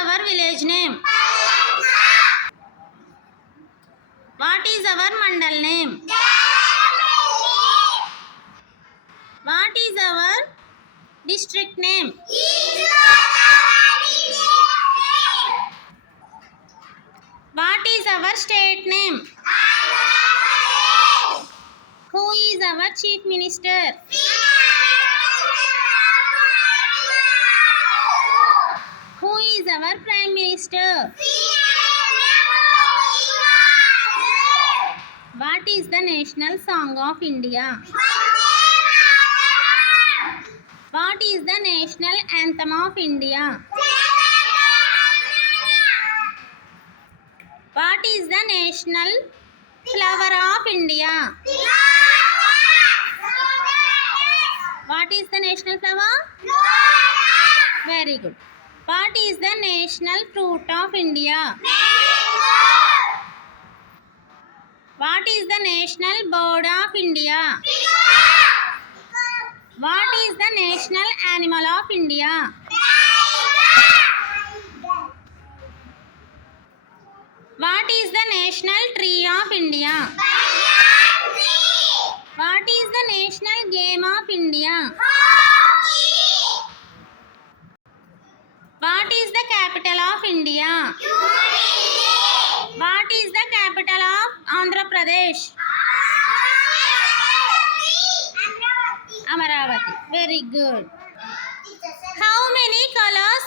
our village name? What is our mandal name? What is our district name? What is our state name? Who is our chief minister? Who is our prime minister? What is the national song of India? What is the national anthem of India? What is the national flower of India? What is the national flower? Very good. What is the national fruit of India? What is the national bird of India? What is the national animal of India? What is the national tree of India? What is the national game of India? What is the capital of India? What is the capital of Andhra Pradesh? Amaravati. Very good. How many colors